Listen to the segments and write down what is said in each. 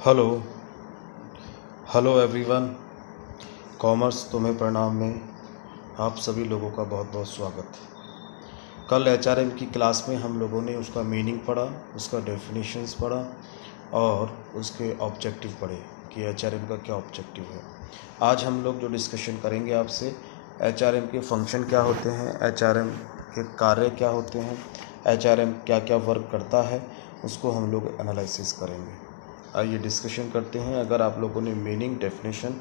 Hello hello everyone. Commerce तुम्हें प्रणाम में आप सभी लोगों का बहुत बहुत स्वागत। कल एचआरएम की क्लास में हम लोगों ने उसका मीनिंग पढ़ा, उसका डेफिनेशंस पढ़ा और उसके ऑब्जेक्टिव पढ़े कि एचआरएम का क्या ऑब्जेक्टिव है। आज हम लोग जो डिस्कशन करेंगे आपसे, एचआरएम के फंक्शन क्या होते हैं, एचआरएम के कार्य क्या होते हैं, एचआरएम क्या क्या वर्क करता है, उसको हम लोग एनालिसिस करेंगे। आइए डिस्कशन करते हैं। अगर आप लोगों ने मीनिंग, डेफिनेशन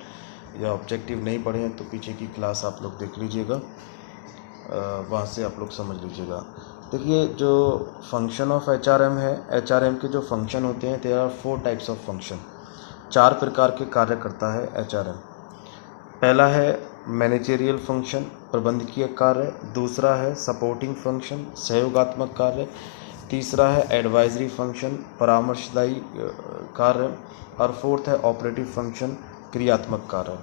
या ऑब्जेक्टिव नहीं पढ़े हैं तो पीछे की क्लास आप लोग देख लीजिएगा, वहाँ से आप लोग समझ लीजिएगा। देखिए, जो फंक्शन ऑफ एचआरएम है, एचआरएम के जो फंक्शन होते हैं, there are 4 types of function. 4 प्रकार के कार्य करता है एचआरएम। पहला है मैनेजेरियल फंक्शन, प्रबंधकीय कार्य। दूसरा है सपोर्टिंग फंक्शन, सहयोगात्मक कार्य। तीसरा है एडवाइजरी फंक्शन, परामर्शदायी कार्य। और फोर्थ है ऑपरेटिव फंक्शन, क्रियात्मक कार्य।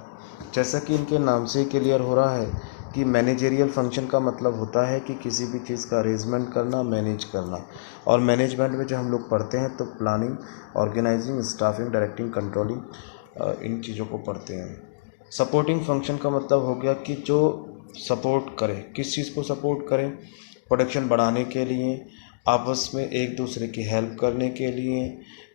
जैसा कि इनके नाम से क्लियर हो रहा है कि मैनेजेरियल फंक्शन का मतलब होता है कि किसी भी चीज़ का अरेंजमेंट करना, मैनेज करना। और मैनेजमेंट में जो हम लोग पढ़ते हैं तो planning, organising, staffing, directing, controlling, इन चीज़ों को पढ़ते हैं। सपोर्टिंग फंक्शन का मतलब हो गया कि जो सपोर्ट करे, किस चीज़ को सपोर्ट करें, प्रोडक्शन बढ़ाने के लिए, आपस में एक दूसरे की हेल्प करने के लिए,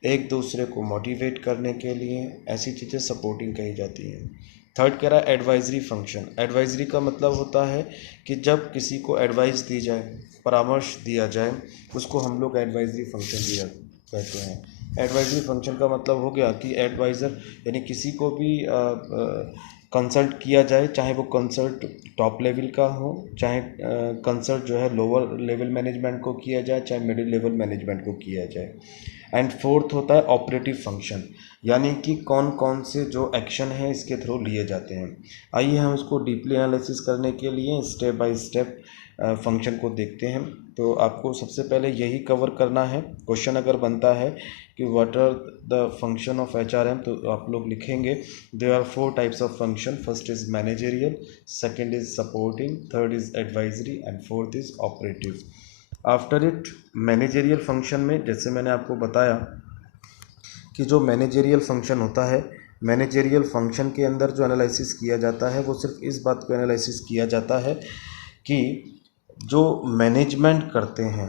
एक दूसरे को मोटिवेट करने के लिए, ऐसी चीज़ें सपोर्टिंग कही जाती हैं। थर्ड कह रहा है एडवाइजरी फंक्शन। एडवाइजरी का मतलब होता है कि जब किसी को एडवाइस दी जाए, परामर्श दिया जाए, उसको हम लोग एडवाइजरी फंक्शन दिया कहते हैं। एडवाइजरी फंक्शन का मतलब हो गया कि एडवाइज़र यानी किसी को भी कंसल्ट किया जाए, चाहे वो कंसल्ट टॉप लेवल का हो, चाहे कंसल्ट जो है लोअर लेवल मैनेजमेंट को किया जाए, चाहे मिडिल लेवल मैनेजमेंट को किया जाए। एंड फोर्थ होता है ऑपरेटिव फंक्शन, यानी कि कौन कौन से जो एक्शन है इसके थ्रू लिए जाते हैं। आइए हम इसको डीपली एनालिसिस करने के लिए स्टेप बाय स्टेप फंक्शन को देखते हैं। तो आपको सबसे पहले यही कवर करना है। क्वेश्चन अगर बनता है कि what are the function of HRM, तो आप लोग लिखेंगे there are 4 types of function. First is managerial, second is supporting, third is advisory and fourth is operative. After it managerial function में, जैसे मैंने आपको बताया कि जो मैनेजेरियल फंक्शन होता है, मैनेजेरियल फंक्शन के अंदर जो एनालिसिस किया जाता है वो सिर्फ इस बात को एनालिसिस किया जाता है कि जो मैनेजमेंट करते हैं,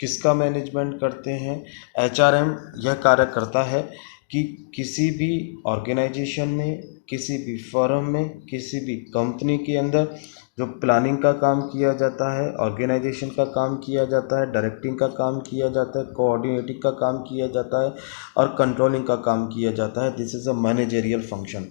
किसका मैनेजमेंट करते हैं। एचआरएम यह कार्य करता है कि किसी भी ऑर्गेनाइजेशन में, किसी भी फर्म में, किसी भी कंपनी के अंदर जो प्लानिंग का काम किया जाता है, ऑर्गेनाइजेशन का काम किया जाता है, डायरेक्टिंग का काम किया जाता है, कोऑर्डिनेटिंग का काम किया जाता है और कंट्रोलिंग का काम किया जाता है, this is a managerial function.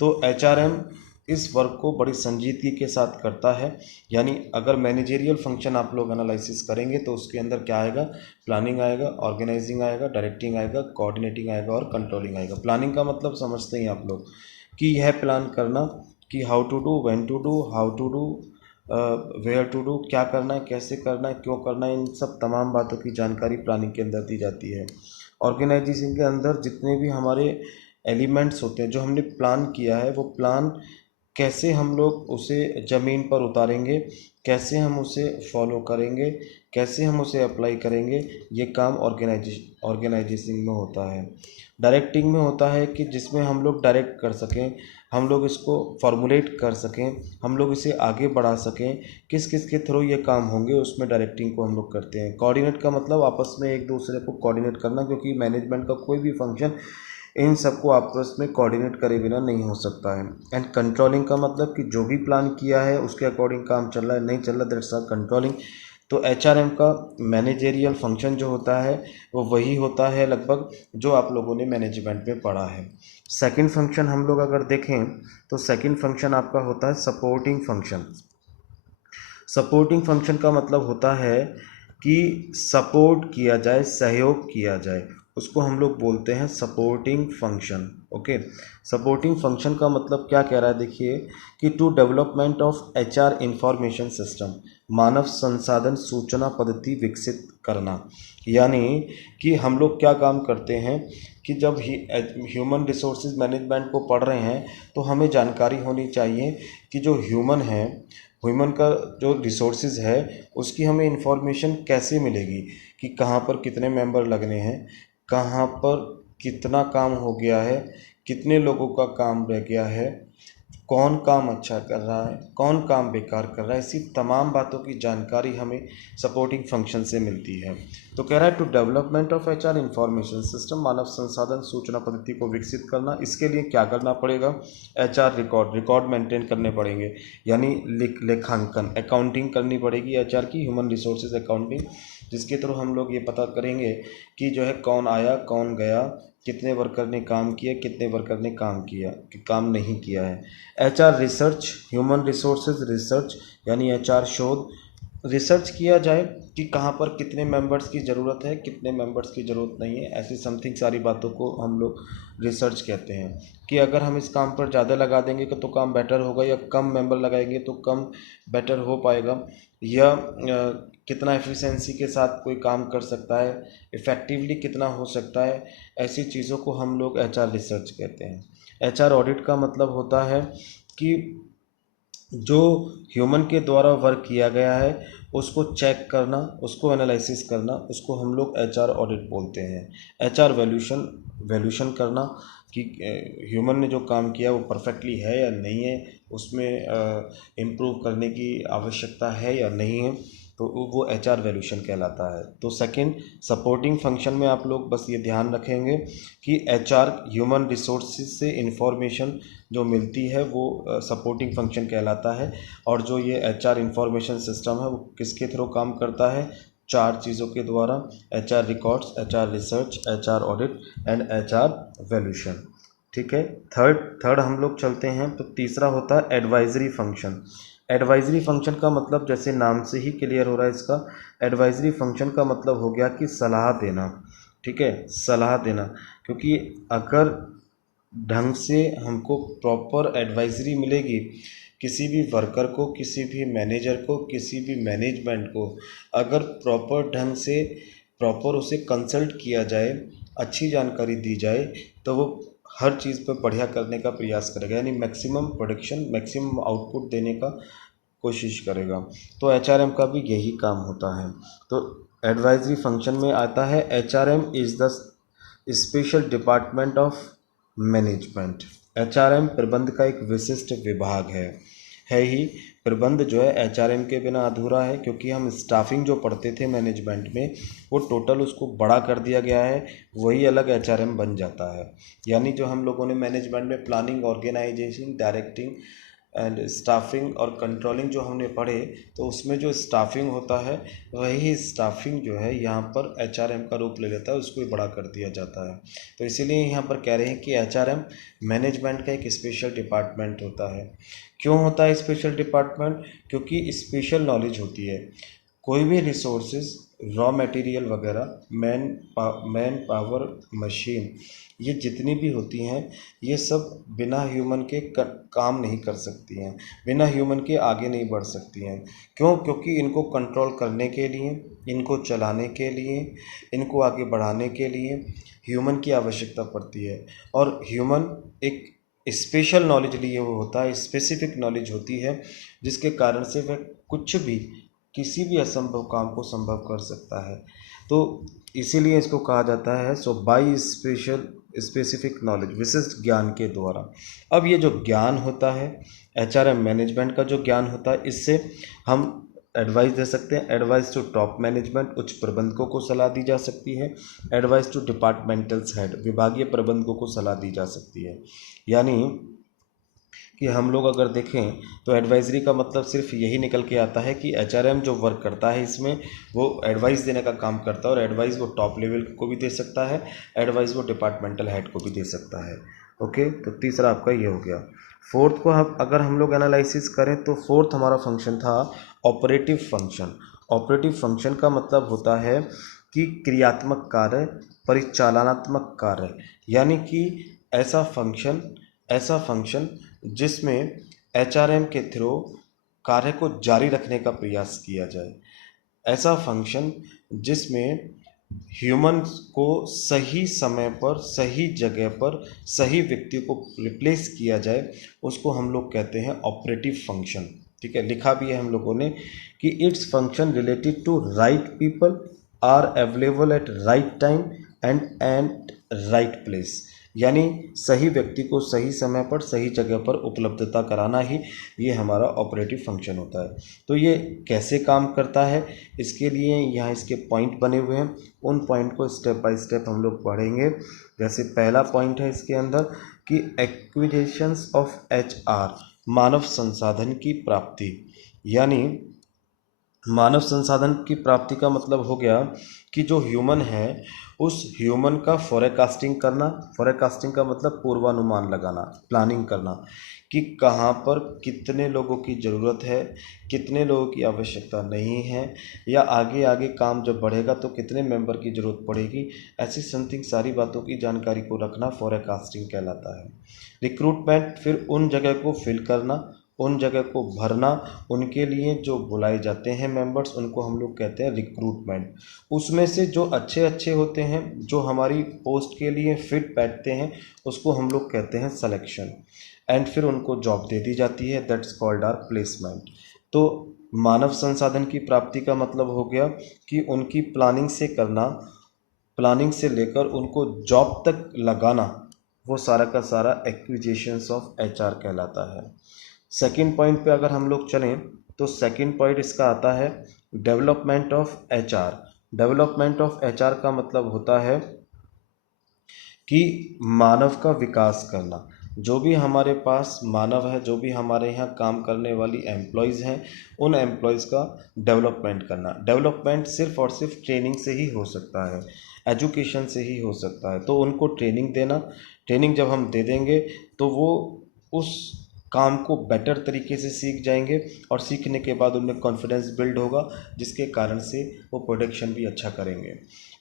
तो एचआरएम इस वर्क को बड़ी संजीदगी के साथ करता है। यानी अगर मैनेजेरियल फंक्शन आप लोग एनालिसिस करेंगे तो उसके अंदर क्या आएगा, प्लानिंग आएगा, ऑर्गेनाइजिंग आएगा, डायरेक्टिंग आएगा, कोऑर्डिनेटिंग आएगा और कंट्रोलिंग आएगा। प्लानिंग का मतलब समझते हैं आप लोग कि यह प्लान करना कि how to do, when to do, how to do, where to do, क्या करना है, कैसे करना है, क्यों करना है, इन सब तमाम बातों की जानकारी प्लानिंग के अंदर दी जाती है। ऑर्गेनाइजेशन के अंदर जितने भी हमारे एलिमेंट्स होते हैं जो हमने प्लान किया है, वो प्लान कैसे हम लोग उसे ज़मीन पर उतारेंगे, कैसे हम उसे फॉलो करेंगे, कैसे हम उसे अप्लाई करेंगे, ये काम ऑर्गेनाइजेशन में होता है। डायरेक्टिंग में होता है कि जिसमें हम लोग डायरेक्ट कर सकें, हम लोग इसको फॉर्मुलेट कर सकें, हम लोग इसे आगे बढ़ा सकें, किस किस के थ्रू ये काम होंगे, उसमें डायरेक्टिंग को हम लोग करते हैं। कोऑर्डिनेट का मतलब आपस में एक दूसरे को कोऑर्डिनेट करना, क्योंकि मैनेजमेंट का कोई भी फंक्शन इन सबको आपस में कोऑर्डिनेट करे बिना नहीं हो सकता है। एंड कंट्रोलिंग का मतलब कि जो भी प्लान किया है उसके अकॉर्डिंग काम चल रहा है, नहीं चल रहा, दैट्स आर कंट्रोलिंग। तो एचआरएम का मैनेजेरियल फंक्शन जो होता है वो वही होता है लगभग जो आप लोगों ने मैनेजमेंट में पढ़ा है। सेकंड फंक्शन हम लोग अगर देखें तो सेकंड फंक्शन आपका होता है सपोर्टिंग फंक्शन। सपोर्टिंग फंक्शन का मतलब होता है कि सपोर्ट किया जाए, सहयोग किया जाए, उसको हम लोग बोलते हैं supporting function. Okay, supporting function का मतलब क्या कह रहा है, देखिए कि to development of HR information system, मानव संसाधन सूचना पद्धति विकसित करना। यानी कि हम लोग क्या काम करते हैं कि जब ह्यूमन रिसोर्सेज मैनेजमेंट को पढ़ रहे हैं तो हमें जानकारी होनी चाहिए कि जो ह्यूमन का जो रिसोर्सेज है उसकी हमें इंफॉर्मेशन कैसे मिलेगी, कि कहाँ पर कितने मेंबर लगने हैं, कहाँ पर कितना काम हो गया है, कितने लोगों का काम रह गया है, कौन काम अच्छा कर रहा है, कौन काम बेकार कर रहा है, ऐसी तमाम बातों की जानकारी हमें सपोर्टिंग फंक्शन से मिलती है। तो कह रहा है to development of HR information system, मानव संसाधन सूचना पद्धति को विकसित करना। इसके लिए क्या करना पड़ेगा? एचआर रिकॉर्ड मेंटेन करने पड़ेंगे, यानी लेखांकन अकाउंटिंग करनी पड़ेगी एचआर की, ह्यूमन रिसोर्सेज अकाउंटिंग, जिसके थ्रू हम लोग ये पता करेंगे कि जो है कौन आया कौन गया, कितने वर्कर ने काम किया, कितने वर्कर ने काम नहीं किया है। HR research, human resources research, यानी एचआर शोध, रिसर्च किया जाए कि कहाँ पर कितने मेंबर्स की ज़रूरत है, कितने मेंबर्स की ज़रूरत नहीं है, ऐसी समथिंग सारी बातों को हम लोग रिसर्च कहते हैं। कि अगर हम इस काम पर ज़्यादा लगा देंगे तो काम बेटर होगा, या कम मेंबर लगाएंगे तो कम बेटर हो पाएगा, या कितना एफिशिएंसी के साथ कोई काम कर सकता है, इफ़ेक्टिवली कितना हो सकता है, ऐसी चीज़ों को हम लोग एचआर रिसर्च कहते हैं। एचआर ऑडिट का मतलब होता है कि जो ह्यूमन के द्वारा वर्क किया गया है उसको चेक करना, उसको एनालिसिस करना, उसको हम लोग एचआर ऑडिट बोलते हैं। एचआर वैल्यूशन करना कि ह्यूमन ने जो काम किया वो परफेक्टली है या नहीं है, उसमें इम्प्रूव करने की आवश्यकता है या नहीं है, तो वो एचआर वैल्यूशन कहलाता है। तो सेकंड, सपोर्टिंग फंक्शन में आप लोग बस ये ध्यान रखेंगे कि एचआर ह्यूमन रिसोर्सेज से इंफॉर्मेशन जो मिलती है वो सपोर्टिंग फंक्शन कहलाता है। और जो ये एचआर इंफॉर्मेशन सिस्टम है वो किसके थ्रू काम करता है? 4 चीज़ों के द्वारा, HR records, HR research, HR audit and HR valuation. ठीक है। थर्ड हम लोग चलते हैं, तो तीसरा होता है एडवाइजरी फंक्शन। एडवाइजरी फंक्शन का मतलब जैसे नाम से ही क्लियर हो रहा है इसका, एडवाइजरी फंक्शन का मतलब हो गया कि सलाह देना। ठीक है, सलाह देना, क्योंकि अगर ढंग से हमको प्रॉपर एडवाइजरी मिलेगी किसी भी वर्कर को, किसी भी मैनेजर को, किसी भी मैनेजमेंट को, अगर प्रॉपर ढंग से प्रॉपर उसे कंसल्ट किया जाए, अच्छी जानकारी दी जाए, तो वो हर चीज़ पर बढ़िया करने का प्रयास करेगा, यानी मैक्सिमम प्रोडक्शन, मैक्सिमम आउटपुट देने का कोशिश करेगा। तो एचआरएम का भी यही काम होता है। तो एडवाइजरी फंक्शन में आता है HRM is the special department of management. HRM प्रबंध का एक विशिष्ट विभाग है ही। प्रबंध जो है एचआरएम के बिना अधूरा है, क्योंकि हम स्टाफिंग जो पढ़ते थे मैनेजमेंट में वो टोटल उसको बड़ा कर दिया गया है, वही अलग एचआरएम बन जाता है। यानी जो हम लोगों ने मैनेजमेंट में planning, organisation, directing and staffing और कंट्रोलिंग जो हमने पढ़े, तो उसमें जो स्टाफिंग होता है वही स्टाफिंग जो है यहाँ पर एचआरएम का रूप ले लेता है, उसको ही बड़ा कर दिया जाता है। तो इसीलिए यहाँ पर कह रहे हैं कि एचआरएम मैनेजमेंट का एक स्पेशल डिपार्टमेंट होता है। क्यों होता है स्पेशल डिपार्टमेंट? क्योंकि स्पेशल नॉलेज होती है। कोई भी रिसोर्सेज, रॉ मटेरियल वगैरह, मैन पावर, मशीन, ये जितनी भी होती हैं ये सब बिना ह्यूमन के काम नहीं कर सकती हैं, बिना ह्यूमन के आगे नहीं बढ़ सकती हैं। क्यों? क्योंकि इनको कंट्रोल करने के लिए, इनको चलाने के लिए, इनको आगे बढ़ाने के लिए ह्यूमन की आवश्यकता पड़ती है। और ह्यूमन एक स्पेशल नॉलेज लिए हुए होता है, स्पेसिफिक नॉलेज होती है, जिसके कारण से वह कुछ भी, किसी भी असंभव काम को संभव कर सकता है। तो इसीलिए इसको कहा जाता है सो बाई स्पेसिफिक नॉलेज, विशिष्ट ज्ञान के द्वारा। अब ये जो ज्ञान होता है, एचआरएम मैनेजमेंट का जो ज्ञान होता है, इससे हम एडवाइस दे सकते हैं। एडवाइस टू टॉप मैनेजमेंट, उच्च प्रबंधकों को सलाह दी जा सकती है। एडवाइस टू डिपार्टमेंटल्स हेड, विभागीय प्रबंधकों को सलाह दी जा सकती है। यानी कि हम लोग अगर देखें तो एडवाइजरी का मतलब सिर्फ यही निकल के आता है कि एचआरएम जो वर्क करता है इसमें वो एडवाइस देने का काम करता है, और एडवाइस वो टॉप लेवल को भी दे सकता है, एडवाइस वो डिपार्टमेंटल हेड को भी दे सकता है। ओके, तो तीसरा आपका ये हो गया। फोर्थ को अगर हम लोग एनालिसिस करें तो फोर्थ हमारा फंक्शन था ऑपरेटिव फंक्शन। ऑपरेटिव फंक्शन का मतलब होता है कि क्रियात्मक कार्य, परिचालनात्मक कार्य, यानी कि ऐसा फंक्शन जिसमें एचआरएम के थ्रू कार्य को जारी रखने का प्रयास किया जाए। ऐसा फंक्शन जिसमें ह्यूमन को सही समय पर, सही जगह पर, सही व्यक्ति को रिप्लेस किया जाए, उसको हम लोग कहते हैं ऑपरेटिव फंक्शन। ठीक है, लिखा भी है हम लोगों ने कि it's function related to right people are available at right time and right place, यानी सही व्यक्ति को सही समय पर सही जगह पर उपलब्धता कराना ही ये हमारा ऑपरेटिव फंक्शन होता है। तो ये कैसे काम करता है, इसके लिए यहाँ इसके पॉइंट बने हुए हैं, उन पॉइंट को स्टेप बाय स्टेप हम लोग पढ़ेंगे। जैसे पहला पॉइंट है इसके अंदर कि एक्विजिशंस ऑफ HR, मानव संसाधन की प्राप्ति, यानी मानव संसाधन की प्राप्ति का मतलब हो गया कि जो ह्यूमन है उस ह्यूमन का फोरकास्टिंग करना। फोरकास्टिंग का मतलब पूर्वानुमान लगाना, प्लानिंग करना कि कहाँ पर कितने लोगों की ज़रूरत है, कितने लोगों की आवश्यकता नहीं है, या आगे आगे काम जब बढ़ेगा तो कितने मेंबर की ज़रूरत पड़ेगी। ऐसी समथिंग सारी बातों की जानकारी को रखना फोरकास्टिंग कहलाता है। रिक्रूटमेंट, फिर उन जगह को फिल करना, उन जगह को भरना, उनके लिए जो बुलाए जाते हैं मेंबर्स उनको हम लोग कहते हैं रिक्रूटमेंट। उसमें से जो अच्छे अच्छे होते हैं, जो हमारी पोस्ट के लिए फिट बैठते हैं, उसको हम लोग कहते हैं सिलेक्शन। एंड फिर उनको जॉब दे दी जाती है, दैट्स कॉल्ड आर प्लेसमेंट। तो मानव संसाधन की प्राप्ति का मतलब हो गया कि उनकी प्लानिंग से करना, प्लानिंग से लेकर उनको जॉब तक लगाना, वो सारा का सारा एक्विजिशंस ऑफ HR कहलाता है। सेकंड पॉइंट पे अगर हम लोग चलें तो सेकंड पॉइंट इसका आता है development of HR। Development of HR का मतलब होता है कि मानव का विकास करना। जो भी हमारे पास मानव है, जो भी हमारे यहाँ काम करने वाली एम्प्लॉयज़ हैं, उन एम्प्लॉयज़ का डेवलपमेंट करना। डेवलपमेंट सिर्फ और सिर्फ ट्रेनिंग से ही हो सकता है, एजुकेशन से ही हो सकता है। तो उनको ट्रेनिंग देना, ट्रेनिंग जब हम दे देंगे तो वो उस काम को बेटर तरीके से सीख जाएंगे, और सीखने के बाद उनमें कॉन्फिडेंस बिल्ड होगा, जिसके कारण से वो प्रोडक्शन भी अच्छा करेंगे।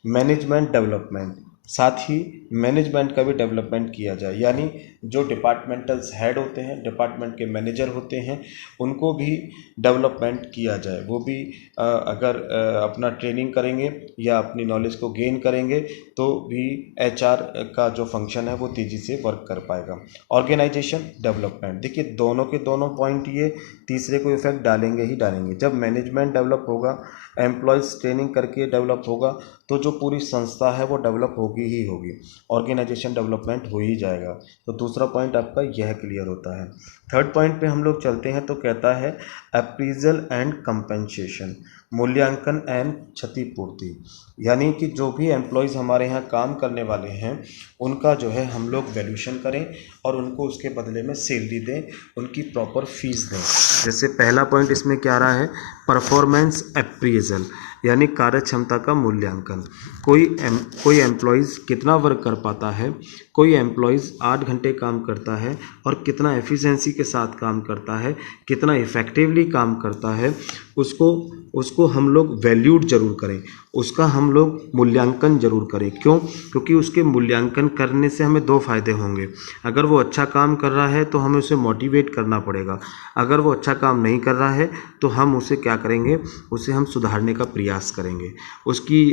मैनेजमेंट डेवलपमेंट, साथ ही मैनेजमेंट का भी डेवलपमेंट किया जाए, यानी जो डिपार्टमेंटल हेड होते हैं, डिपार्टमेंट के मैनेजर होते हैं, उनको भी डेवलपमेंट किया जाए। वो भी अगर अपना ट्रेनिंग करेंगे या अपनी नॉलेज को गेन करेंगे तो भी HR का जो फंक्शन है वो तेज़ी से वर्क कर पाएगा। ऑर्गेनाइजेशन डेवलपमेंट, देखिए दोनों के दोनों पॉइंट ये तीसरे को इफेक्ट डालेंगे ही डालेंगे। जब मैनेजमेंट डेवलप होगा, एम्प्लॉयज़ ट्रेनिंग करके डेवलप होगा, तो जो पूरी संस्था है वो डेवलप होगी ही होगी, ऑर्गेनाइजेशन डेवलपमेंट हो ही जाएगा। तो दूसरा पॉइंट आपका यह क्लियर होता है। थर्ड पॉइंट पे हम लोग चलते हैं तो कहता है अप्रीजल एंड कंपेंसेशन, मूल्यांकन एंड क्षतिपूर्ति, यानी कि जो भी एम्प्लॉयज़ हमारे यहाँ काम करने वाले हैं उनका जो है हम लोग वैल्यूएशन करें और उनको उसके बदले में सैलरी दें, उनकी प्रॉपर फीस दें। जैसे पहला पॉइंट इसमें क्या रहा है, परफॉर्मेंस अप्रीजल, यानी कार्य क्षमता का मूल्यांकन। कोई एम्प्लॉयज़ कितना वर्क कर पाता है, कोई एम्प्लॉयज़ 8 घंटे काम करता है और कितना एफिशिएंसी के साथ काम करता है, कितना इफ़ेक्टिवली काम करता है, उसको हम लोग वैल्यूड जरूर करें, उसका हम लोग मूल्यांकन जरूर करें। क्यों? क्योंकि उसके मूल्यांकन करने से हमें 2 फायदे होंगे। अगर वो अच्छा काम कर रहा है तो हमें उसे मोटिवेट करना पड़ेगा, अगर वो अच्छा काम नहीं कर रहा है तो हम उसे क्या करेंगे, उसे हम सुधारने का प्रयास करेंगे। उसकी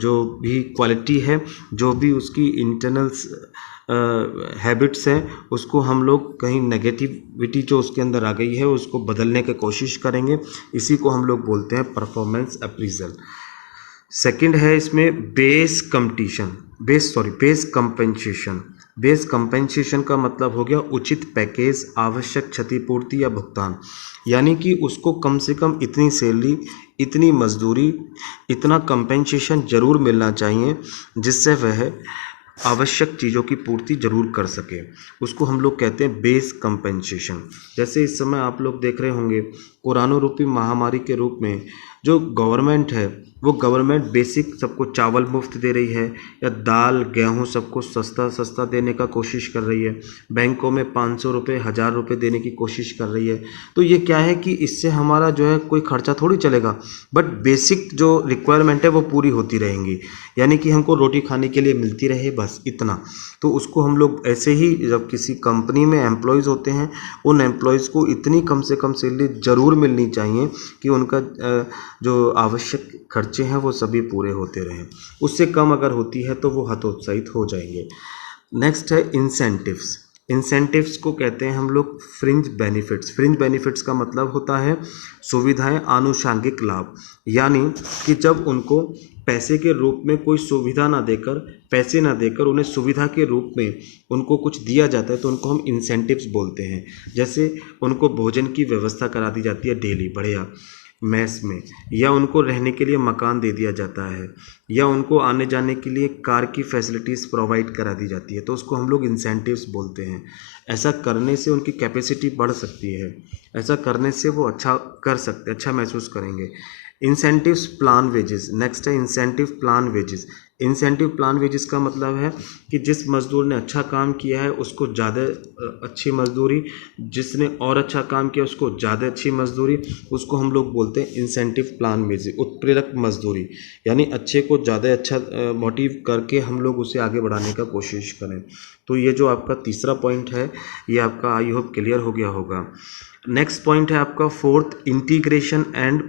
जो भी क्वालिटी है, जो भी उसकी इंटरनल्स हैबिट्स हैं, उसको हम लोग कहीं नेगेटिविटी जो उसके अंदर आ गई है उसको बदलने की कोशिश करेंगे। इसी को हम लोग बोलते हैं परफॉर्मेंस अप्रीजल। सेकंड है इसमें बेस कंपेंसेशन। बेस कंपेंसेशन का मतलब हो गया उचित पैकेज, आवश्यक क्षतिपूर्ति या भुगतान, यानी कि उसको कम से कम इतनी सैलरी, इतनी मजदूरी, इतना कंपेंसेशन जरूर मिलना चाहिए जिससे वह आवश्यक चीज़ों की पूर्ति जरूर कर सके। उसको हम लोग कहते हैं बेस कंपेंसेशन। जैसे इस समय आप लोग देख रहे होंगे कोरोना रूपी महामारी के रूप में जो गवर्नमेंट है वो गवर्नमेंट बेसिक सबको चावल मुफ्त दे रही है, या दाल गेहूं सबको सस्ता सस्ता देने का कोशिश कर रही है, बैंकों में 500 रुपये 1000 रुपये देने की कोशिश कर रही है। तो ये क्या है कि इससे हमारा जो है कोई खर्चा थोड़ी चलेगा, बट बेसिक जो रिक्वायरमेंट है वो पूरी होती रहेंगी, यानी कि हमको रोटी खाने के लिए मिलती रहे, बस इतना। तो उसको हम लोग ऐसे ही, जब किसी कंपनी में एम्प्लॉयज़ होते हैं उन एम्प्लॉयज़ को इतनी कम से कम सैलरी ज़रूर मिलनी चाहिए कि उनका जो आवश्यक खर्चे हैं वो सभी पूरे होते रहें। उससे कम अगर होती है तो वो हतोत्साहित हो जाएंगे। नेक्स्ट है इंसेंटिव्स। इंसेंटिव्स को कहते हैं हम लोग फ्रिंज बेनिफिट्स। फ्रिंज बेनिफिट्स का मतलब होता है सुविधाएं, आनुषंगिक लाभ, यानी कि जब उनको पैसे के रूप में कोई सुविधा ना देकर, पैसे ना देकर उन्हें सुविधा के रूप में उनको कुछ दिया जाता है तो उनको हम इंसेंटिव्स बोलते हैं। जैसे उनको भोजन की व्यवस्था करा दी जाती है डेली बढ़िया मेस में, या उनको रहने के लिए मकान दे दिया जाता है, या उनको आने जाने के लिए कार की फैसिलिटीज़ प्रोवाइड करा दी जाती है, तो उसको हम लोग इंसेंटिव्स बोलते हैं। ऐसा करने से उनकी कैपेसिटी बढ़ सकती है, ऐसा करने से वो अच्छा कर सकते, अच्छा महसूस करेंगे। इंसेंटिव्स प्लान वेजेस, नेक्स्ट है incentive plan wages. Incentive plan wages का मतलब है कि जिस मज़दूर ने अच्छा काम किया है उसको ज़्यादा अच्छी मजदूरी, जिसने और अच्छा काम किया उसको ज़्यादा अच्छी मजदूरी, उसको हम लोग बोलते हैं इंसेंटिव प्लान वेजेस, उत्प्रेरक मजदूरी। यानी अच्छे को ज़्यादा अच्छा मोटिव करके हम लोग उसे आगे बढ़ाने का कोशिश करें। तो ये जो आपका तीसरा पॉइंट है ये आपका आई होप क्लियर हो गया होगा। नेक्स्ट पॉइंट है आपका फोर्थ, इंटीग्रेशन एंड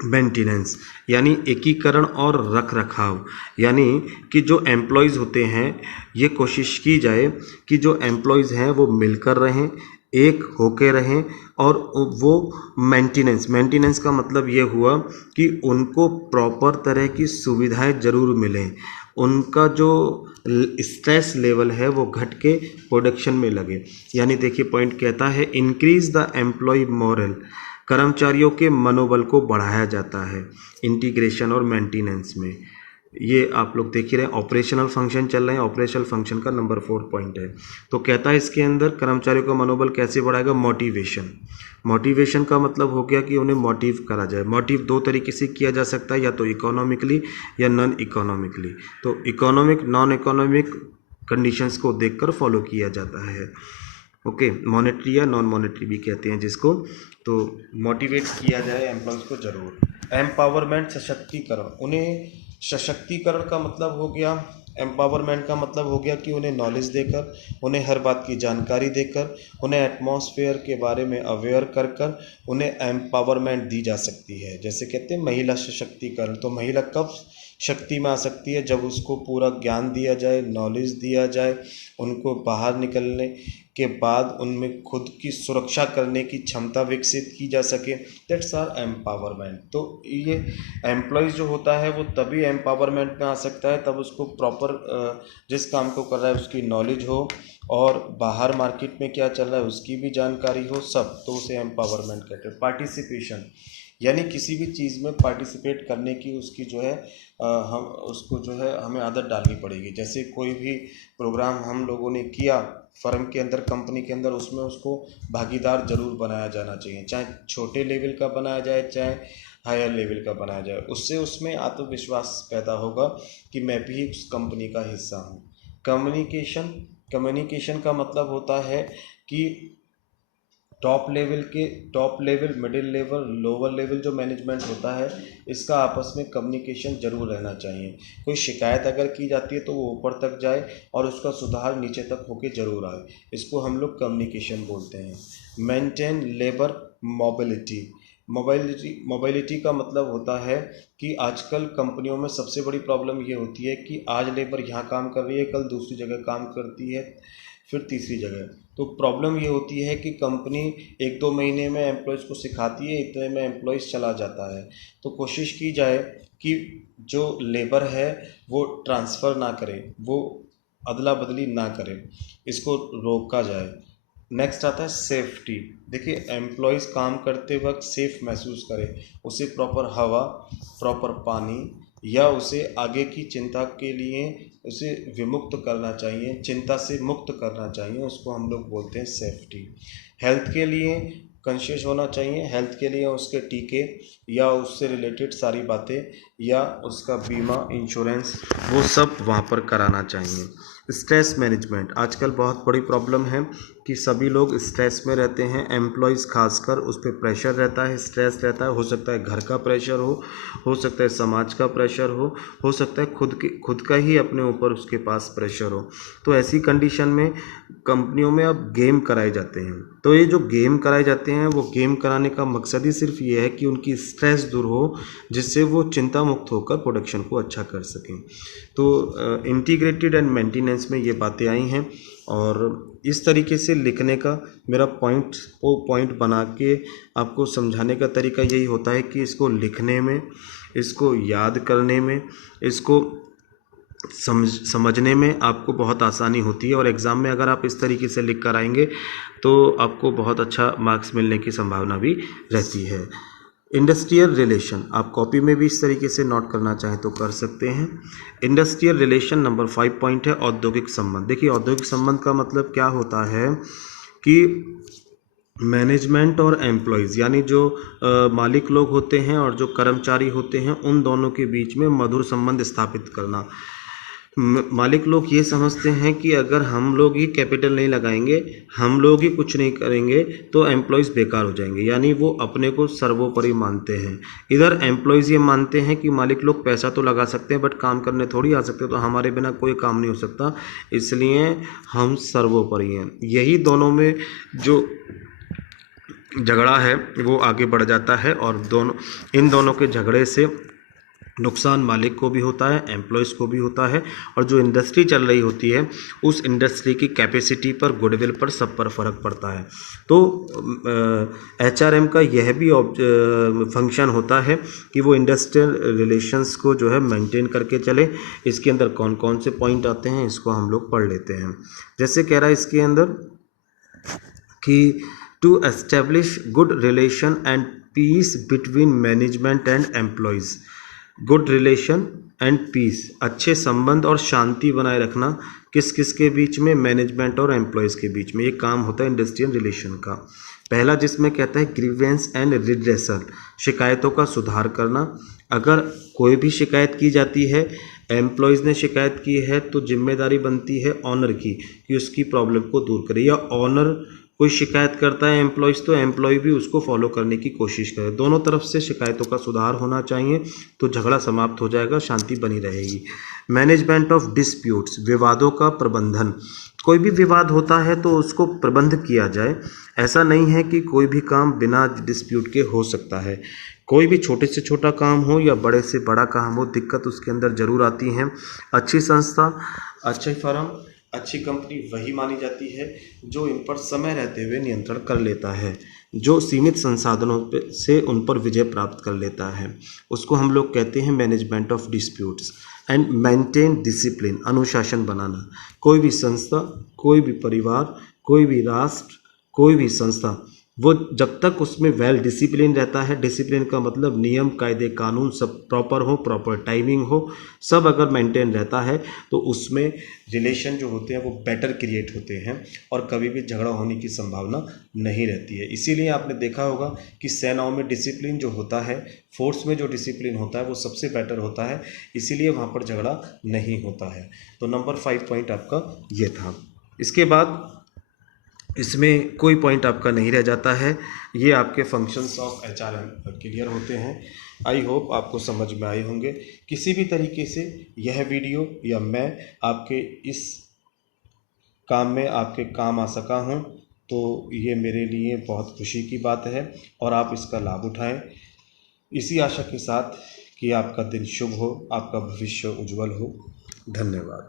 मेंटेनेंस, यानी एकीकरण और रख रखाव। यानी कि जो एम्प्लॉयज़ होते हैं ये कोशिश की जाए कि जो एम्प्लॉयज़ हैं वो मिलकर रहें, एक होके रहें, और वो मेंटेनेंस का मतलब ये हुआ कि उनको प्रॉपर तरह की सुविधाएं ज़रूर मिलें, उनका जो स्ट्रेस लेवल है वो घट के प्रोडक्शन में लगे। यानी देखिए पॉइंट कहता है इंक्रीज द एम्प्लॉय मोरल, कर्मचारियों के मनोबल को बढ़ाया जाता है इंटीग्रेशन और मेंटेनेंस में। ये आप लोग देख ही रहे हैं ऑपरेशनल फंक्शन चल रहे हैं, ऑपरेशनल फंक्शन का नंबर 4 पॉइंट है। तो कहता है इसके अंदर कर्मचारियों का मनोबल कैसे बढ़ाएगा, मोटिवेशन। मोटिवेशन का मतलब हो गया कि उन्हें मोटिव करा जाए। मोटिव दो तरीके से किया जा सकता है, या तो इकोनॉमिकली या नॉन इकोनॉमिकली। तो इकोनॉमिक नॉन इकोनॉमिक कंडीशंस को देखकर फॉलो किया जाता है। ओके, मॉनेटरी या नॉन मॉनेटरी भी कहते हैं जिसको। तो मोटिवेट किया जाए एम्प्लॉयज़ को ज़रूर। एम्पावरमेंट, सशक्तिकरण। उन्हें सशक्तिकरण का मतलब हो गया, एम्पावरमेंट का मतलब हो गया कि उन्हें नॉलेज देकर, उन्हें हर बात की जानकारी देकर, उन्हें एटमॉस्फेयर के बारे में अवेयर कर कर उन्हें एम्पावरमेंट दी जा सकती है। जैसे कहते हैं महिला सशक्तिकरण, तो महिला कब शक्ति में आ सकती है, जब उसको पूरा ज्ञान दिया जाए, नॉलेज दिया जाए, उनको बाहर निकलने के बाद उनमें खुद की सुरक्षा करने की क्षमता विकसित की जा सके। That's our empowerment. तो ये एम्प्लॉयज़ जो होता है वो तभी एम्पावरमेंट में आ सकता है तब उसको प्रॉपर जिस काम को कर रहा है उसकी नॉलेज हो, और बाहर मार्केट में क्या चल रहा है उसकी भी जानकारी हो सब, तो उसे एम्पावरमेंट कहते हैं। पार्टिसिपेशन, यानी किसी भी चीज़ में पार्टिसिपेट करने की उसकी जो है हम उसको जो है हमें आदत डालनी पड़ेगी। जैसे कोई भी प्रोग्राम हम लोगों ने किया फर्म के अंदर, कंपनी के अंदर, उसमें उसको भागीदार जरूर बनाया जाना चाहिए, चाहे छोटे लेवल का बनाया जाए चाहे हायर लेवल का बनाया जाए। उससे उसमें आत्मविश्वास पैदा होगा कि मैं भी उस कंपनी का हिस्सा हूँ। कम्युनिकेशन, कम्युनिकेशन का मतलब होता है कि top level, middle level, lower level जो मैनेजमेंट होता है इसका आपस में कम्युनिकेशन जरूर रहना चाहिए। कोई शिकायत अगर की जाती है तो वो ऊपर तक जाए और उसका सुधार नीचे तक होके जरूर आए, इसको हम लोग कम्युनिकेशन बोलते हैं। मेंटेन लेबर मोबिलिटी, मोबिलिटी का मतलब होता है कि आजकल कंपनियों में सबसे बड़ी प्रॉब्लम ये होती है कि आज लेबर यहाँ काम कर रही है, कल दूसरी जगह काम करती है, फिर तीसरी जगह। तो प्रॉब्लम ये होती है कि कंपनी 1-2 महीने में एम्प्लॉयज़ को सिखाती है, इतने में एम्प्लॉयज़ चला जाता है। तो कोशिश की जाए कि जो लेबर है वो ट्रांसफ़र ना करे, वो अदला बदली ना करे, इसको रोका जाए। नेक्स्ट आता है सेफ्टी। देखिए एम्प्लॉयज़ काम करते वक्त सेफ़ महसूस करे, उसे प्रॉपर हवा, प्रॉपर पानी, या उसे आगे की चिंता के लिए उसे विमुक्त करना चाहिए, चिंता से मुक्त करना चाहिए, उसको हम लोग बोलते हैं सेफ्टी। हेल्थ के लिए कॉन्शियस होना चाहिए, हेल्थ के लिए उसके टीके या उससे रिलेटेड सारी बातें या उसका बीमा, इंश्योरेंस, वो सब वहाँ पर कराना चाहिए। स्ट्रेस मैनेजमेंट आजकल बहुत बड़ी प्रॉब्लम है कि सभी लोग स्ट्रेस में रहते हैं, एम्प्लॉयज़ खासकर उस पर प्रेशर रहता है, स्ट्रेस रहता है। हो सकता है घर का प्रेशर हो सकता है समाज का प्रेशर हो सकता है खुद का ही अपने ऊपर उसके पास प्रेशर हो। तो ऐसी कंडीशन में कंपनियों में अब गेम कराए जाते हैं। तो ये जो गेम कराए जाते हैं वो गेम कराने का मकसद ही सिर्फ ये है कि उनकी स्ट्रेस दूर हो, जिससे वो चिंता मुक्त होकर प्रोडक्शन को अच्छा कर सकें। तो इंटीग्रेटेड एंड मेंटेनेंस में ये बातें आई हैं, और इस तरीके से लिखने का मेरा पॉइंट बना के आपको समझाने का तरीका यही होता है कि इसको लिखने में इसको याद करने में, इसको समझने में आपको बहुत आसानी होती है। और एग्ज़ाम में अगर आप इस तरीके से लिख कर आएंगे तो आपको बहुत अच्छा मार्क्स मिलने की संभावना भी रहती है। इंडस्ट्रियल रिलेशन, आप कॉपी में भी इस तरीके से नोट करना चाहें तो कर सकते हैं। इंडस्ट्रियल रिलेशन नंबर 5 पॉइंट है औद्योगिक संबंध। देखिए औद्योगिक संबंध का मतलब क्या होता है कि मैनेजमेंट और एम्प्लॉयज़ यानी जो मालिक लोग होते हैं और जो कर्मचारी होते हैं उन दोनों के बीच में मधुर संबंध स्थापित करना। मालिक लोग ये समझते हैं कि अगर हम लोग ही कैपिटल नहीं लगाएंगे, हम लोग ही कुछ नहीं करेंगे तो एम्प्लॉयज़ बेकार हो जाएंगे, यानी वो अपने को सर्वोपरि मानते हैं। इधर एम्प्लॉयज़ ये मानते हैं कि मालिक लोग पैसा तो लगा सकते हैं बट काम करने थोड़ी आ सकते, तो हमारे बिना कोई काम नहीं हो सकता, इसलिए हम सर्वोपरि हैं। यही दोनों में जो झगड़ा है वो आगे बढ़ जाता है और इन दोनों के झगड़े से नुकसान मालिक को भी होता है, एम्प्लॉयज़ को भी होता है, और जो इंडस्ट्री चल रही होती है उस इंडस्ट्री की कैपेसिटी पर, गुडविल पर, सब पर फ़र्क पड़ता है। तो HRM का यह भी फंक्शन होता है कि वो इंडस्ट्रियल रिलेशंस को जो है मेंटेन करके चले। इसके अंदर कौन कौन से पॉइंट आते हैं इसको हम लोग पढ़ लेते हैं। जैसे कह रहा है इसके अंदर कि to establish good relation and peace between management and employees. Good relation and peace, अच्छे संबंध और शांति बनाए रखना किस किस के बीच में, मैनेजमेंट और एम्प्लॉयज़ के बीच में, ये काम होता है इंडस्ट्रियल रिलेशन का। पहला जिसमें कहता है ग्रीवेंस एंड रिड्रेसल, शिकायतों का सुधार करना। अगर कोई भी शिकायत की जाती है, एम्प्लॉयज़ ने शिकायत की है तो जिम्मेदारी बनती है ऑनर की कि उसकी प्रॉब्लम को दूर करे, या ऑनर कोई शिकायत करता है एम्प्लॉयज़ तो एम्प्लॉय भी उसको फॉलो करने की कोशिश करे। दोनों तरफ से शिकायतों का सुधार होना चाहिए तो झगड़ा समाप्त हो जाएगा, शांति बनी रहेगी। मैनेजमेंट ऑफ डिस्प्यूट्स, विवादों का प्रबंधन। कोई भी विवाद होता है तो उसको प्रबंध किया जाए। ऐसा नहीं है कि कोई भी काम बिना डिस्प्यूट के हो सकता है। कोई भी छोटे से छोटा काम हो या बड़े से बड़ा काम हो, दिक्कत उसके अंदर ज़रूर आती है। अच्छी संस्था, अच्छे फर्म, अच्छी कंपनी वही मानी जाती है जो इन पर समय रहते हुए नियंत्रण कर लेता है, जो सीमित संसाधनों से उन पर विजय प्राप्त कर लेता है, उसको हम लोग कहते हैं management of disputes. And maintain discipline, अनुशासन बनाना। कोई भी संस्था, कोई भी परिवार, कोई भी राष्ट्र, कोई भी संस्था, वो जब तक उसमें वेल डिसिप्लिन रहता है, डिसिप्लिन का मतलब नियम, कायदे, कानून सब प्रॉपर हो, प्रॉपर टाइमिंग हो, सब अगर मेंटेन रहता है तो उसमें रिलेशन जो होते हैं वो बेटर क्रिएट होते हैं और कभी भी झगड़ा होने की संभावना नहीं रहती है। इसीलिए आपने देखा होगा कि सेनाओं में डिसिप्लिन जो होता है, फोर्स में जो डिसिप्लिन होता है वो सबसे बेटर होता है, इसीलिए वहाँ पर झगड़ा नहीं होता है। तो नंबर 5 पॉइंट आपका ये था। इसके बाद इसमें कोई पॉइंट आपका नहीं रह जाता है। ये आपके फंक्शंस ऑफ HRM क्लियर होते हैं। आई होप आपको समझ में आए होंगे। किसी भी तरीके से यह वीडियो या मैं आपके इस काम में आपके काम आ सका हूँ तो ये मेरे लिए बहुत खुशी की बात है और आप इसका लाभ उठाएं। इसी आशा के साथ कि आपका दिन शुभ हो, आपका भविष्य उज्जवल हो। धन्यवाद।